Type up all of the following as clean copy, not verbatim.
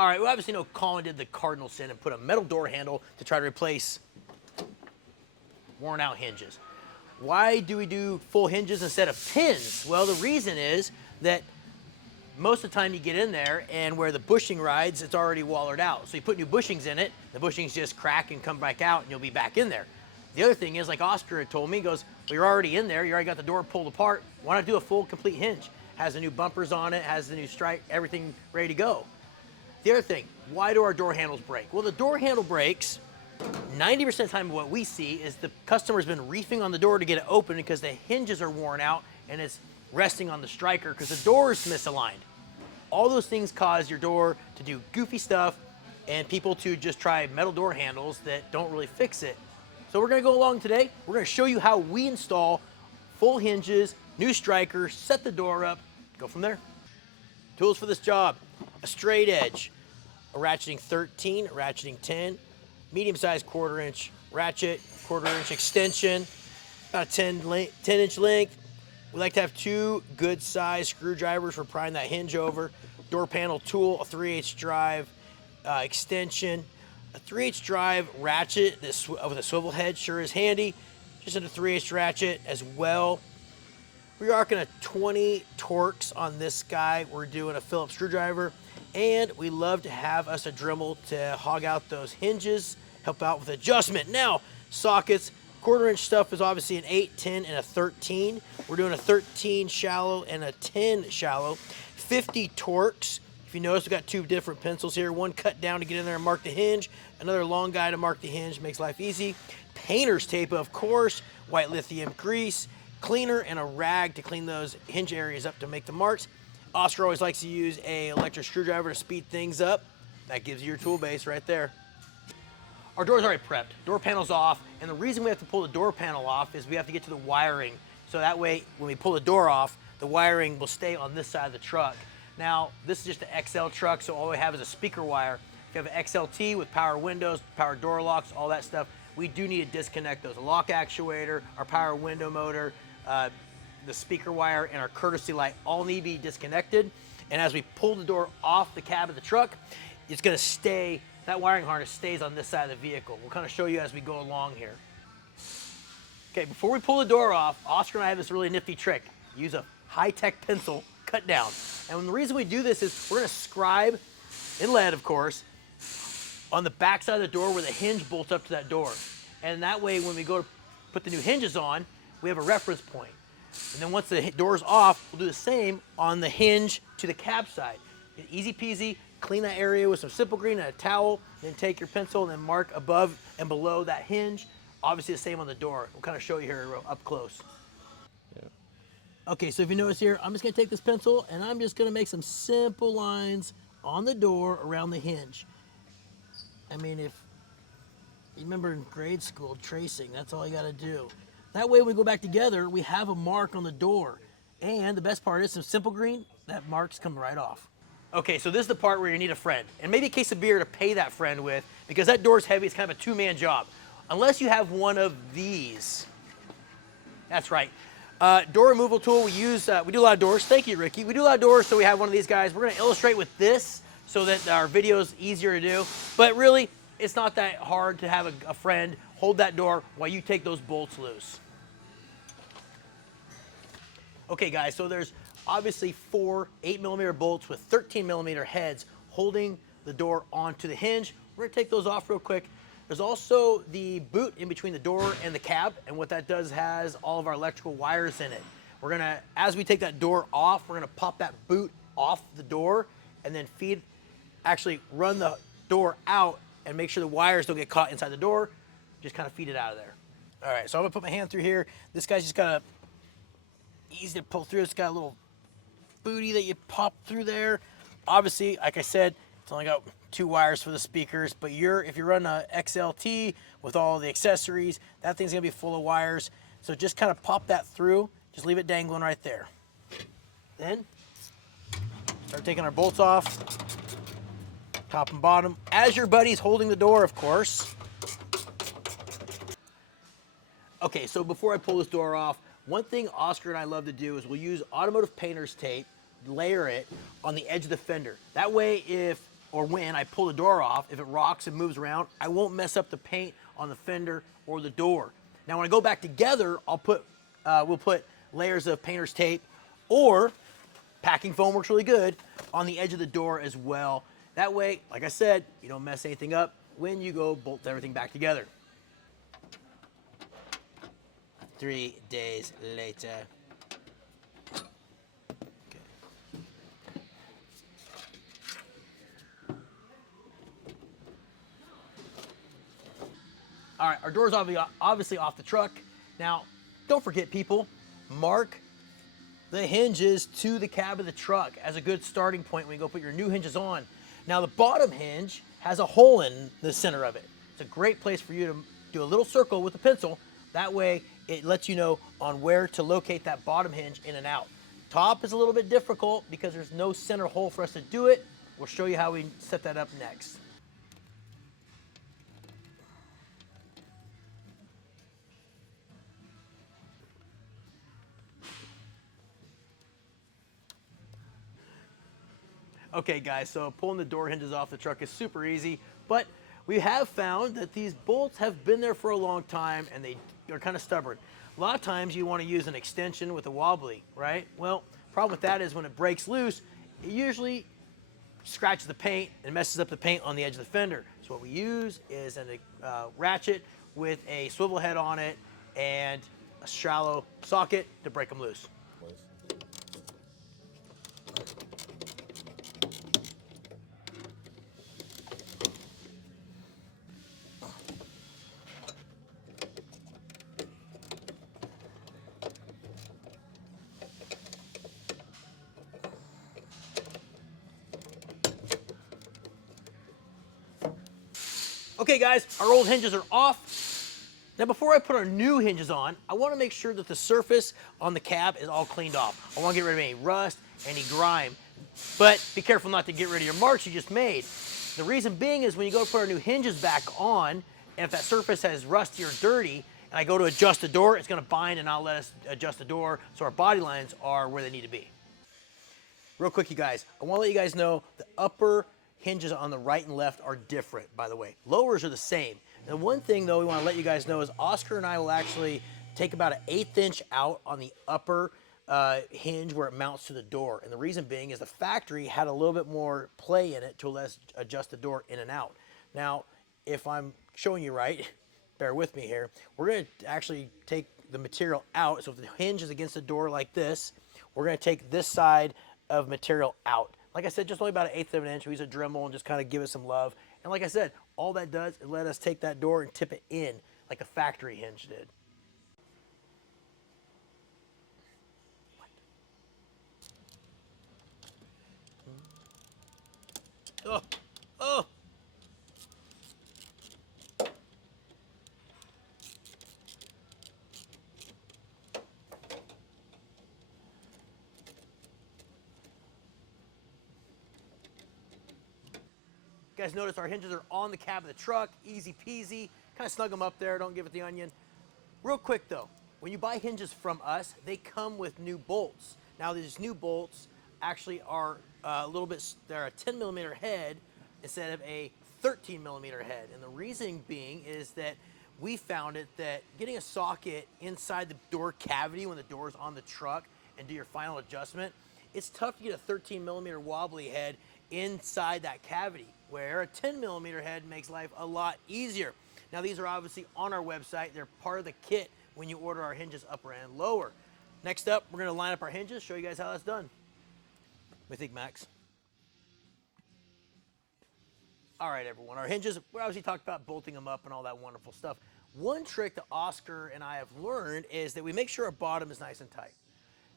All right, we obviously know Colin did the cardinal sin and put a metal door handle to try to replace worn out hinges. Why do we do full hinges instead of pins? Well, the reason is that most of the time you get in there and where the bushing rides, it's already wallered out. So you put new bushings in it, the bushings just crack and come back out and you'll be back in there. The other thing is, like Oscar had told me, he goes, well, you're already in there, you already got the door pulled apart, why not do a full complete hinge? Has the new bumpers on it, has the new stripe, everything ready to go. The other thing, why do our door handles break? Well, the door handle breaks 90% of the time what we see is the customer's been reefing on the door to get it open because the hinges are worn out and it's resting on the striker because the door is misaligned. All those things cause your door to do goofy stuff and people to just try metal door handles that don't really fix it. So we're gonna go along today. We're gonna show you how we install full hinges, new striker, set the door up, go from there. Tools for this job: a straight edge, a ratcheting 13, a ratcheting 10, medium-sized 1/4 inch ratchet, 1/4 inch extension, about a 10 inch length. We like to have 2 good sized screwdrivers for prying that hinge over. Door panel tool, a 3/8 drive extension, a 3/8 drive ratchet with a swivel head sure is handy. Just a 3/8 ratchet as well. We're arcing a 20 Torx on this guy. We're doing a Phillips screwdriver. And we love to have us a Dremel to hog out those hinges, help out with adjustment. Now, sockets, 1/4 inch stuff is obviously an 8, 10, and a 13. We're doing a 13 shallow and a 10 shallow. 50 Torx. If you notice, we've got 2 different pencils here. One cut down to get in there and mark the hinge. Another long guy to mark the hinge, makes life easy. Painter's tape, of course. White lithium grease, cleaner, and a rag to clean those hinge areas up to make the marks. Oscar always likes to use a electric screwdriver to speed things up. That gives you your tool base right there. Our door's already prepped. Door panel's off, and the reason we have to pull the door panel off is we have to get to the wiring. So that way, when we pull the door off, the wiring will stay on this side of the truck. Now, this is just an XL truck, so all we have is a speaker wire. If you have an XLT with power windows, power door locks, all that stuff, we do need to disconnect those. A lock actuator, our power window motor, the speaker wire, and our courtesy light all need to be disconnected. And as we pull the door off the cab of the truck, it's gonna stay, that wiring harness stays on this side of the vehicle. We'll kind of show you as we go along here. Okay, before we pull the door off, Oscar and I have this really nifty trick. Use a high-tech pencil cut down. And the reason we do this is we're gonna scribe, in lead of course, on the back side of the door where the hinge bolts up to that door. And that way when we go to put the new hinges on, we have a reference point. And then once the door's off, we'll do the same on the hinge to the cab side. Easy peasy, clean that area with some Simple Green and a towel, then take your pencil and then mark above and below that hinge. Obviously the same on the door. We'll kind of show you here up close. Yeah. Okay, so if you notice here, I'm just gonna take this pencil and I'm just gonna make some simple lines on the door around the hinge. I mean, if you remember in grade school, tracing, that's all you gotta do. That way when we go back together, we have a mark on the door. And the best part is some Simple Green, that marks come right off. Okay, so this is the part where you need a friend. And maybe a case of beer to pay that friend with, because that door's heavy, it's kind of a 2-man job. Unless you have one of these. That's right. Door removal tool, we do a lot of doors. Thank you, Ricky. We do a lot of doors, so we have one of these guys. We're gonna illustrate with this so that our video is easier to do. But really, it's not that hard to have a friend hold that door while you take those bolts loose. Okay guys, so there's obviously 4 8mm bolts with 13mm heads holding the door onto the hinge. We're gonna take those off real quick. There's also the boot in between the door and the cab, and what that does has all of our electrical wires in it. We're gonna, as we take that door off, we're gonna pop that boot off the door and then actually run the door out and make sure the wires don't get caught inside the door. Just kind of feed it out of there. All right, so I'm gonna put my hand through here. This guy's just kind of easy to pull through. It's got a little booty that you pop through there. Obviously, like I said, it's only got 2 wires for the speakers, but if you run a XLT with all the accessories, that thing's gonna be full of wires. So just kind of pop that through. Just leave it dangling right there. Then, start taking our bolts off, top and bottom, as your buddy's holding the door, of course. Okay, so before I pull this door off, one thing Oscar and I love to do is we'll use automotive painter's tape, layer it on the edge of the fender. That way, if or when I pull the door off, if it rocks and moves around, I won't mess up the paint on the fender or the door. Now when I go back together, we'll put layers of painter's tape, or packing foam works really good on the edge of the door as well. That way, like I said, you don't mess anything up when you go bolt everything back together. 3 days later. All right, our door's obviously off the truck. Now, don't forget, people, mark the hinges to the cab of the truck as a good starting point when you go put your new hinges on. Now, the bottom hinge has a hole in the center of it. It's a great place for you to do a little circle with a pencil. That way, it lets you know on where to locate that bottom hinge in and out. Top is a little bit difficult because there's no center hole for us to do it. We'll show you how we set that up next. Okay guys, so pulling the door hinges off the truck is super easy, but we have found that these bolts have been there for a long time and they are kind of stubborn. A lot of times you want to use an extension with a wobbly, right? Well, problem with that is when it breaks loose, it usually scratches the paint and messes up the paint on the edge of the fender. So what we use is a ratchet with a swivel head on it and a shallow socket to break them loose. Okay guys, our old hinges are off. Now before I put our new hinges on, I want to make sure that the surface on the cab is all cleaned off. I want to get rid of any rust, any grime, but be careful not to get rid of your marks you just made. The reason being is when you go to put our new hinges back on, and if that surface has rusty or dirty, and I go to adjust the door, it's going to bind and not let us adjust the door, so our body lines are where they need to be. Real quick, you guys, I want to let you guys know the upper hinges on the right and left are different, by the way. Lowers are the same. And one thing, though, we want to let you guys know is Oscar and I will actually take about an 1/8 inch out on the upper hinge where it mounts to the door. And the reason being is the factory had a little bit more play in it to let us adjust the door in and out. Now, if I'm showing you right, bear with me here, we're going to actually take the material out. So if the hinge is against the door like this, we're going to take this side of material out. Like I said, just only about an 1/8 of an inch. We use a Dremel and just kind of give it some love. And like I said, all that does is let us take that door and tip it in like the factory hinge did. Oh, oh. You guys notice our hinges are on the cab of the truck, easy peasy. Kind of snug them up there, don't give it the onion. Real quick though, when you buy hinges from us, they come with new bolts. Now these new bolts actually are a little bit, they're a 10mm head instead of a 13mm head. And the reason being is that we found it that getting a socket inside the door cavity when the door is on the truck and do your final adjustment, it's tough to get a 13mm wobbly head inside that cavity, where a 10mm head makes life a lot easier. Now these are obviously on our website. They're part of the kit when you order our hinges upper and lower. Next up, we're gonna line up our hinges, show you guys how that's done. What do you think, Max? All right, everyone, our hinges, we obviously talked about bolting them up and all that wonderful stuff. One trick that Oscar and I have learned is that we make sure our bottom is nice and tight.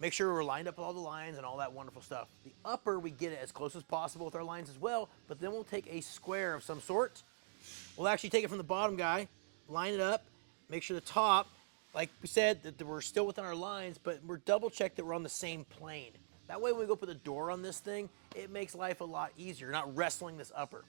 Make sure we're lined up with all the lines and all that wonderful stuff. The upper, we get it as close as possible with our lines as well, but then we'll take a square of some sort. We'll actually take it from the bottom guy, line it up, make sure the top, like we said, that we're still within our lines, but we're double check that we're on the same plane. That way when we go put the door on this thing, it makes life a lot easier. You're not wrestling this upper.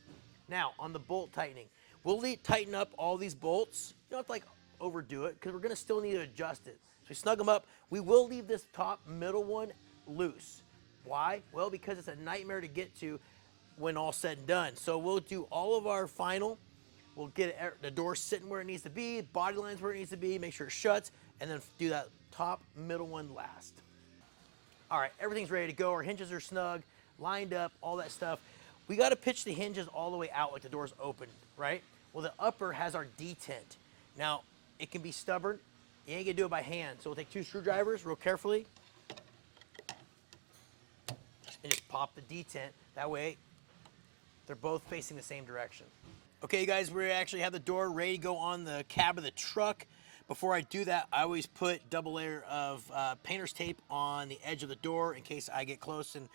Now, on the bolt tightening, we'll tighten up all these bolts. You don't have to like overdo it because we're gonna still need to adjust it. So we snug them up. We will leave this top middle one loose. Why? Well, because it's a nightmare to get to when all said and done. So we'll do all of our final. We'll get the door sitting where it needs to be, body lines where it needs to be, make sure it shuts, and then do that top middle one last. All right, everything's ready to go. Our hinges are snug, lined up, all that stuff. We got to pitch the hinges all the way out like the door's open, right? Well, the upper has our detent. Now, it can be stubborn. You ain't gonna do it by hand. So we'll take 2 screwdrivers real carefully and just pop the detent. That way, they're both facing the same direction. Okay, guys, we actually have the door ready to go on the cab of the truck. Before I do that, I always put double layer of painter's tape on the edge of the door in case I get close and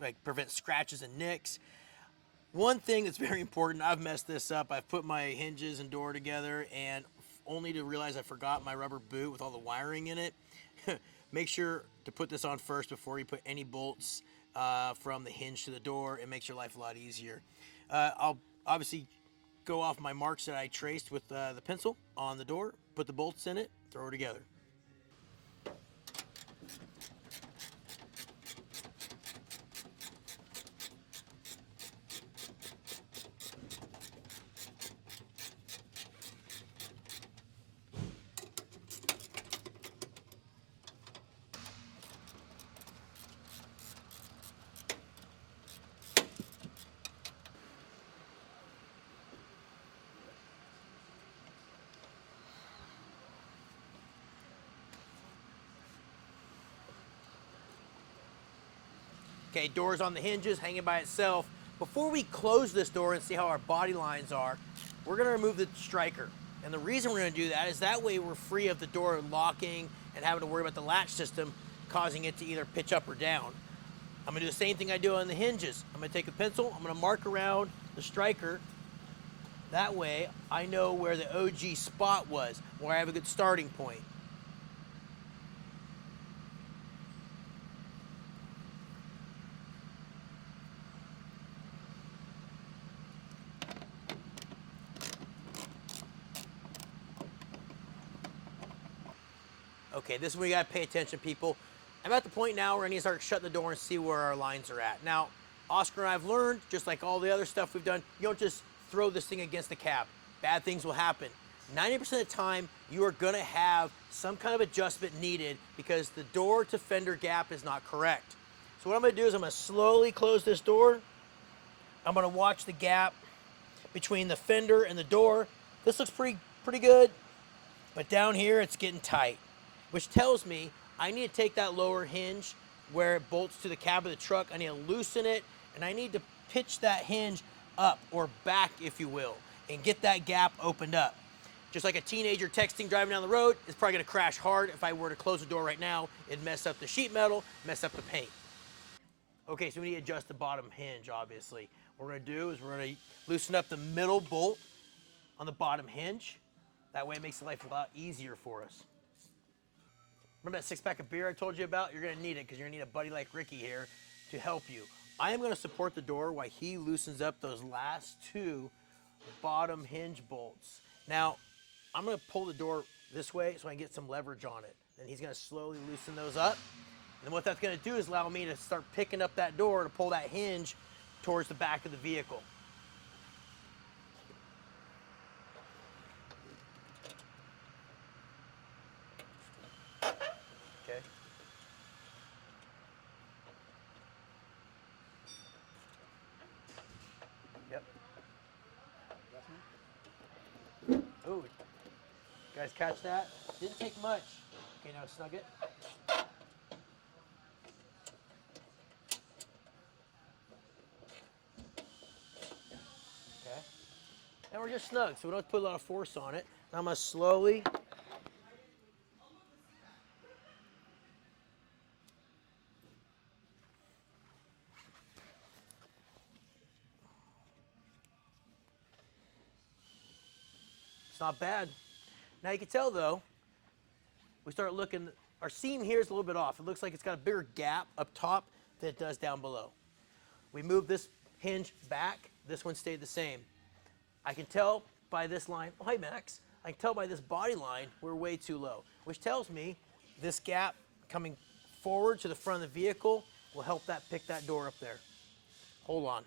like prevent scratches and nicks. One thing that's very important, I've messed this up. I've put my hinges and door together and only to realize I forgot my rubber boot with all the wiring in it. Make sure to put this on first before you put any bolts from the hinge to the door. It makes your life a lot easier. I'll obviously go off my marks that I traced with the pencil on the door, put the bolts in it, throw it together. Okay, door's on the hinges, hanging by itself. Before we close this door and see how our body lines are, we're gonna remove the striker. And the reason we're gonna do that is that way we're free of the door locking and having to worry about the latch system causing it to either pitch up or down. I'm gonna do the same thing I do on the hinges. I'm gonna take a pencil, I'm gonna mark around the striker. That way I know where the OG spot was, where I have a good starting point. Okay, this is where you gotta pay attention, people. I'm at the point now where I need to start shutting the door and see where our lines are at. Now, Oscar and I have learned, just like all the other stuff we've done, you don't just throw this thing against the cab. Bad things will happen. 90% of the time, you are gonna have some kind of adjustment needed because the door to fender gap is not correct. So what I'm gonna do is I'm gonna slowly close this door. I'm gonna watch the gap between the fender and the door. This looks pretty good. But down here, it's getting tight, which tells me I need to take that lower hinge where it bolts to the cab of the truck. I need to loosen it, and I need to pitch that hinge up or back, if you will, and get that gap opened up. Just like a teenager texting driving down the road, it's probably gonna crash hard. If I were to close the door right now, it'd mess up the sheet metal, mess up the paint. Okay, so we need to adjust the bottom hinge, obviously. What we're gonna do is we're gonna loosen up the middle bolt on the bottom hinge. That way it makes life a lot easier for us. Remember that 6-pack of beer I told you about? You're gonna need it because you're gonna need a buddy like Ricky here to help you. I am gonna support the door while he loosens up those last 2 bottom hinge bolts. Now, I'm gonna pull the door this way so I can get some leverage on it. Then he's gonna slowly loosen those up. And what that's gonna do is allow me to start picking up that door to pull that hinge towards the back of the vehicle. Okay. Yep. Ooh, guys catch that? Didn't take much. Okay, now snug it. Okay. And we're just snug, so we don't have to put a lot of force on it. Now I'm gonna slowly It's not bad. Now you can tell though, we start looking, our seam here is a little bit off. It looks like it's got a bigger gap up top than it does down below. We move this hinge back, this one stayed the same. I can tell by this line, oh hi Max, I can tell by this body line we're way too low, which tells me this gap coming forward to the front of the vehicle will help that pick that door up there. Hold on.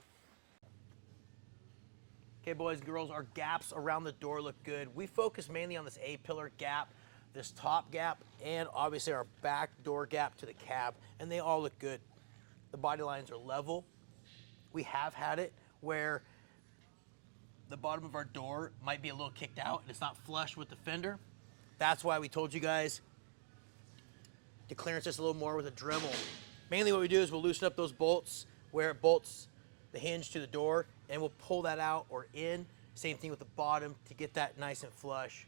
Okay, boys and girls, our gaps around the door look good. We focus mainly on this A-pillar gap, this top gap, and obviously our back door gap to the cab, and they all look good. The body lines are level. We have had it where the bottom of our door might be a little kicked out and it's not flush with the fender. That's why we told you guys to clearance this a little more with a Dremel. Mainly what we do is we'll loosen up those bolts where it bolts the hinge to the door, and we'll pull that out or in. Same thing with the bottom to get that nice and flush.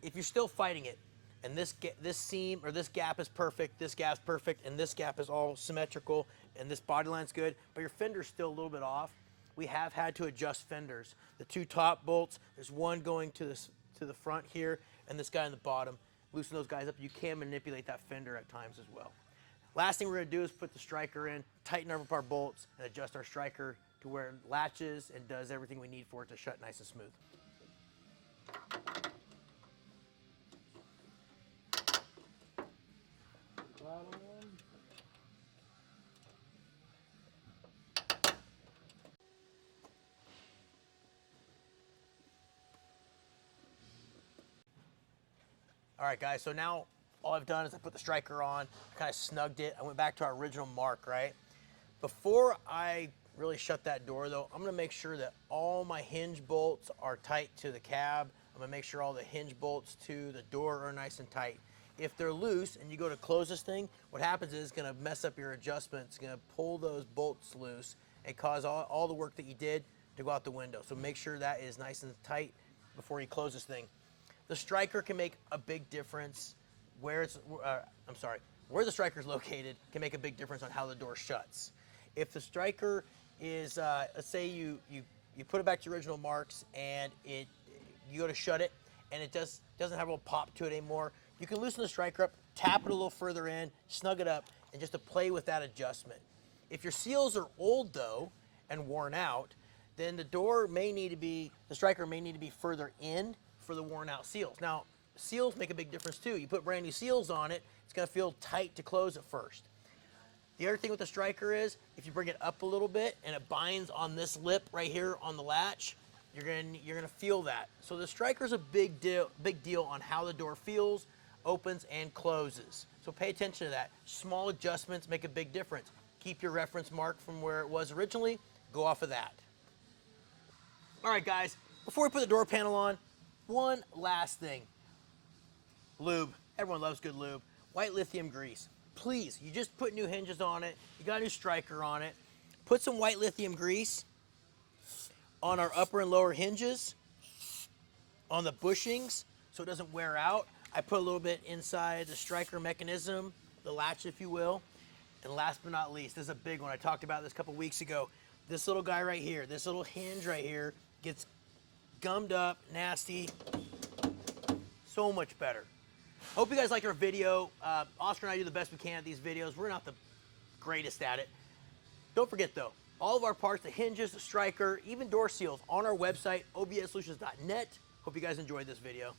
If you're still fighting it, and this seam or this gap is perfect, this gap's perfect, and this gap is all symmetrical, and this body line's good, but your fender's still a little bit off, we have had to adjust fenders. The two top bolts, there's one going to the front here, and this guy on the bottom. Loosen those guys up. You can manipulate that fender at times as well. Last thing we're gonna do is put the striker in, tighten up our bolts, and adjust our striker to where it latches and does everything we need for it to shut nice and smooth. All right, guys, so now all I've done is I put the striker on, I kind of snugged it. I went back to our original mark, right? Before I really shut that door though, I'm gonna make sure that all my hinge bolts are tight to the cab. I'm gonna make sure all the hinge bolts to the door are nice and tight. If they're loose and you go to close this thing, what happens is it's gonna mess up your adjustment. It's gonna pull those bolts loose and cause all the work that you did to go out the window. So make sure that is nice and tight before you close this thing. The striker can make a big difference where the striker is located can make a big difference on how the door shuts. If the striker is, let's say you put it back to your original marks and you go to shut it and it doesn't have a little pop to it anymore, you can loosen the striker up, tap it a little further in, snug it up, and just to play with that adjustment. If your seals are old though and worn out, then the striker may need to be further in for the worn out seals. Now, seals make a big difference too. You put brand new seals on it, it's gonna feel tight to close at first. The other thing with the striker is, if you bring it up a little bit and it binds on this lip right here on the latch, you're gonna feel that. So the striker's a big deal on how the door feels, opens, and closes. So pay attention to that. Small adjustments make a big difference. Keep your reference mark from where it was originally, go off of that. All right, guys, before we put the door panel on, one last thing. Lube. Everyone loves good lube. White lithium grease. Please, you just put new hinges on it. You got a new striker on it. Put some white lithium grease on our upper and lower hinges, on the bushings, so it doesn't wear out. I put a little bit inside the striker mechanism, the latch, if you will. And last but not least, this is a big one. I talked about this a couple weeks ago. This little guy right here, this little hinge right here gets gummed up, nasty, so much better. Hope you guys liked our video. Oscar and I do the best we can at these videos. We're not the greatest at it. Don't forget though, all of our parts, the hinges, the striker, even door seals on our website, obssolutions.net. Hope you guys enjoyed this video.